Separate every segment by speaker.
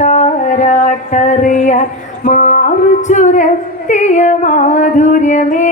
Speaker 1: താരാട്ടറിയാൻ മാറു ചുരത്തിയ മാധുര്യമേ.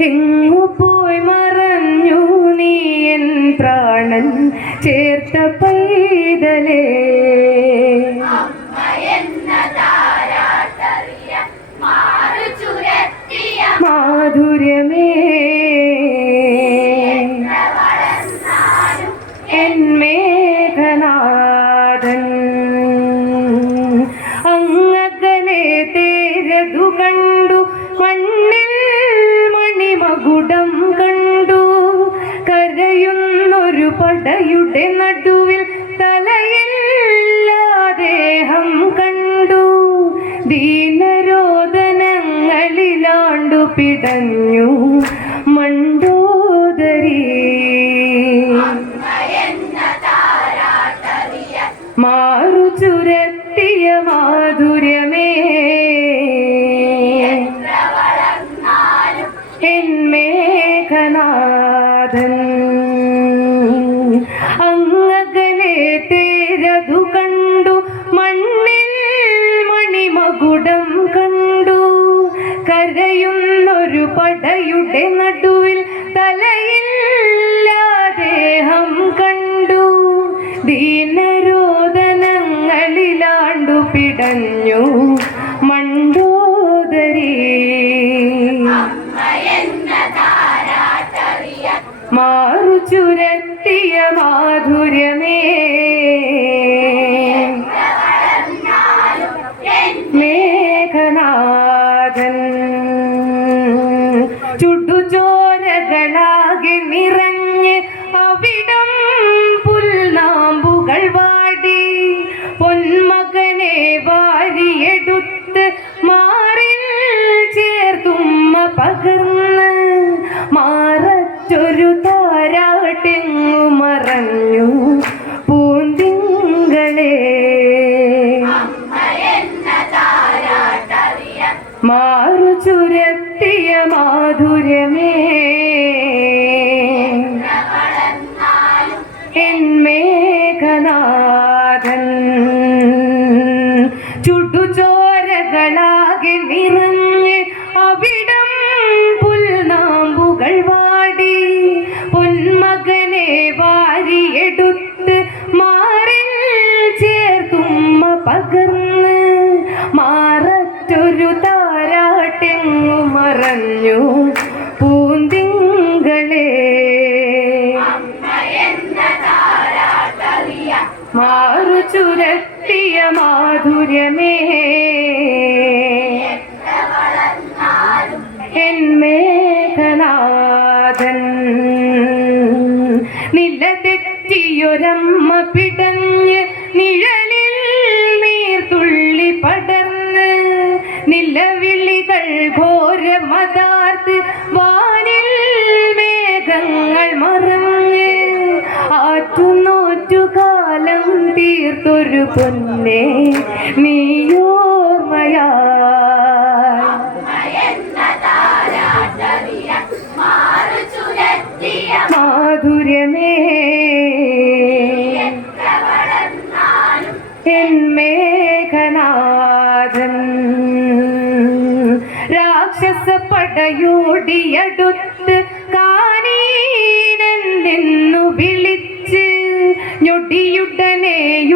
Speaker 1: എങ്ങു പോയി മറഞ്ഞു നീ എൻ പ്രാണൻ ചേർത്ത പൈതലേ? കരയുന്നൊരു നടുവിൽ നടുവിൽ തലയില്ലാദേഹം കണ്ടു. ദീനരോധനങ്ങളിലാണ്ടു പിടഞ്ഞു. മണ്ടോദരി. മാറു പടയുടെ നടുവിൽ തലയില്ലാദേഹം കണ്ടു. ദീനരോധനങ്ങളിലാണ്ടു പിടഞ്ഞു. മണ്ടോദരി. മാറു ചുരത്തിയ മാധുര്യമേ. എൻ മേഘനാഥൻ. ചുട്ടുചോരകളാകെ നിറഞ്ഞ് അവിടം പുൽനാമ്പുകൾ വാടി. പൊന്മകനെ വാരിയെടുത്ത് മാറിൽ ചേർത്തുമ്മ പകർന്ന് മാററ്റൊരു താരാട്ടെങ്ങു മറഞ്ഞു. പൂന്തിങ്കളേ ചുരത്തിയ മാധുര്യമേ. എൻ മേഘനാഥൻ നിലതെറ്റിയൊരമ്മ പിടഞ്ഞ് നിഴലിൽ നീർത്തുള്ളി പടർന്ന് നിലവിളികൾ ഘോരമതാർത്ത് വാനിൽ പൊന്നെ നീയോ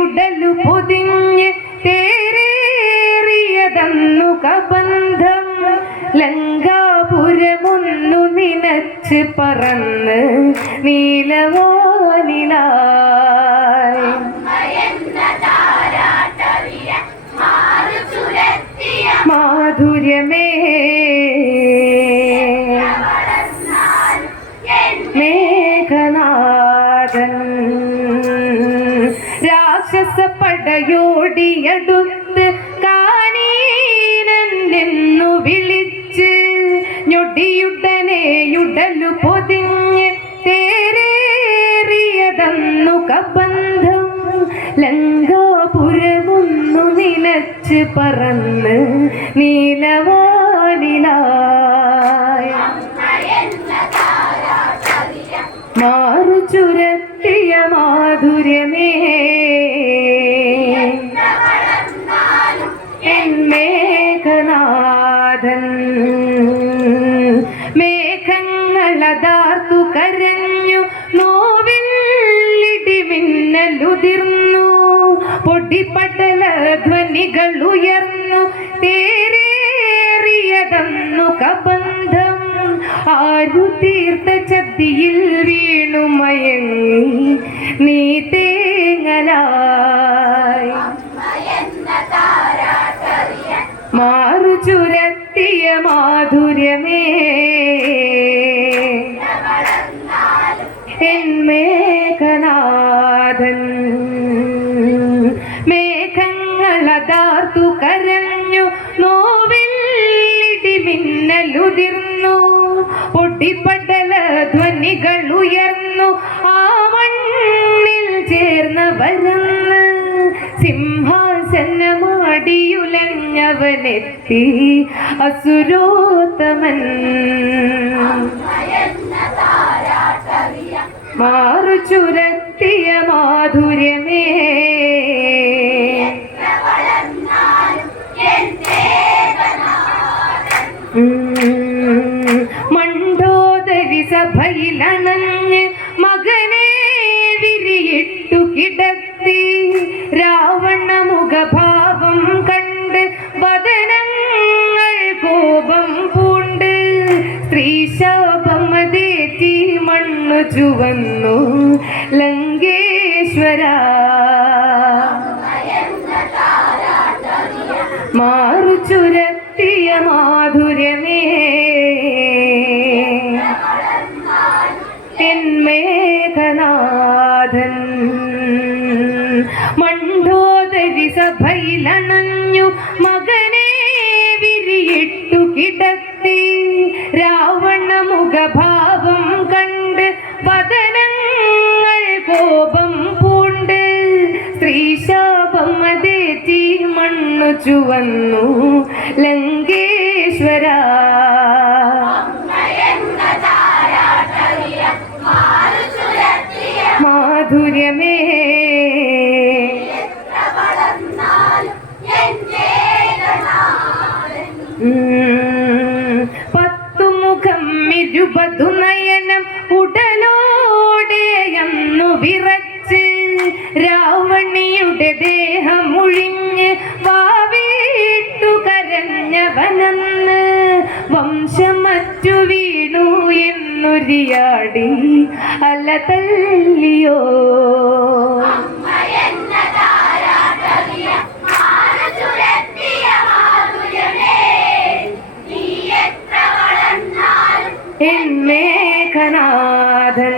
Speaker 1: ഞൊടിയുടനെയുടലു പൊതിഞ്ഞ് തേരേറിയതന്നു കബന്ധം. ലങ്കാപുരമൊന്നു നിനച്ച് പറന്ന് നിനച്ച് പറന്ന് നീലവാനിലായി മാറു ചുരത്തിയ മാധുര്യമേ. എൻ മേഘങ്ങളതാർത്തു കരഞ്ഞു നോവിൽ മിന്നലുതിർന്നു പൊടിപടല ഉയർന്നു തേരേറിയതന്നു കബന്ധം. ആരു തീർത്ത ചതിയിൽ വീണു മയങ്ങി നീ തേങ്ങലായി. മാറു ചുരത്തിയ മാധുര്യമേ സിംഹാസനമാടിയുലഞ്ഞവനെത്തി അസുരോത്തമൻ. മാറു ചുരത്തിയ മാധുര്യമേ. മണ്ടോദരി മണ്ഡോദരി മണ്ണു ചുവന്നു ലങ്കേശ്വര. മാറു ചുവന്നു ലങ്കേശ്വര. മാധുര്യമേ പത്തു പത്തുമുഖം ഇരുപതു എന്നുരിയാടി അല്ല തല്ലിയോ? എൻ മേഘനാഥൻ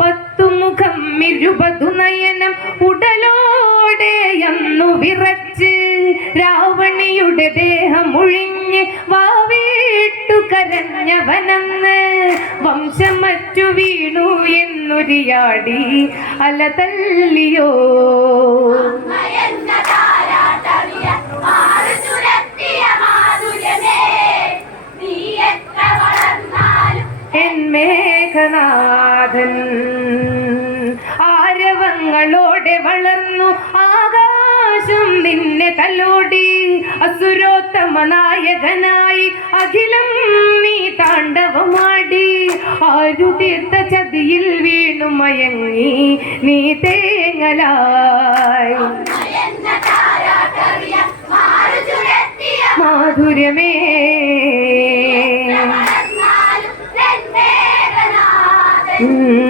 Speaker 1: പത്തുമുഖം ഇരുപതു നയനം ഉടലോടെയെന്നു വിറച്ച് രാവണിയുടെ ദേഹം ഒഴിഞ്ഞ് വാവീട്ടു കരഞ്ഞവനെന്ന് വംശമറ്റു വീണു എന്നുരിയാടി അല തല്ലിയോ മേഘനാഥൻ ആരവങ്ങളോടെ വളർന്നു ആകാശം നിന്നെ തലോടി അസുരോത്തമ നായകനായി അഖിലം നീ താണ്ഡവമാടി. ആരു തീർത്ത ചതിയിൽ വീണു മയങ്ങി നീ തേങ്ങലായി. മാധുര്യമേ. ഉം.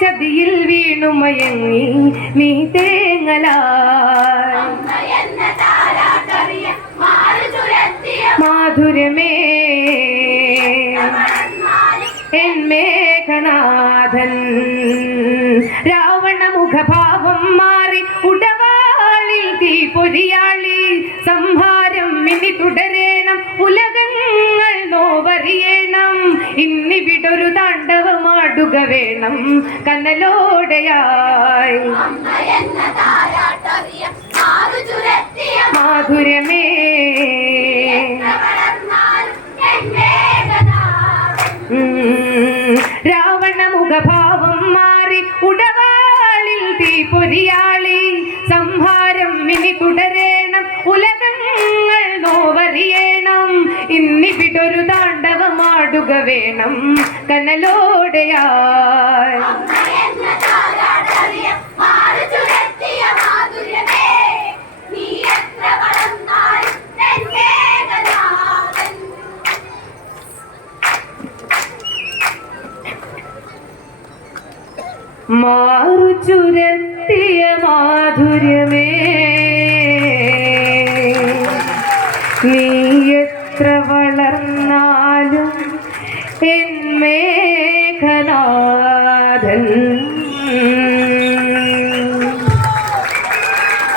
Speaker 1: ചതിയിൽ വീണു മയങ്ങി. നീ തേങ്ങലായി താണ്ഡവമാടുക വേണം കനലോടെയായി. മാധുരമേ. രാവണ മുഖഭാവം മാറി ഉടവാളിൽ തീ പൊരിയാളി. സംഹാരം ഇനി തുടരേണം താണ്ഡവമാടുക വേണം. കനലോടെയായി മാറു ചുരത്തിയ മാധുര്യമേ. നീ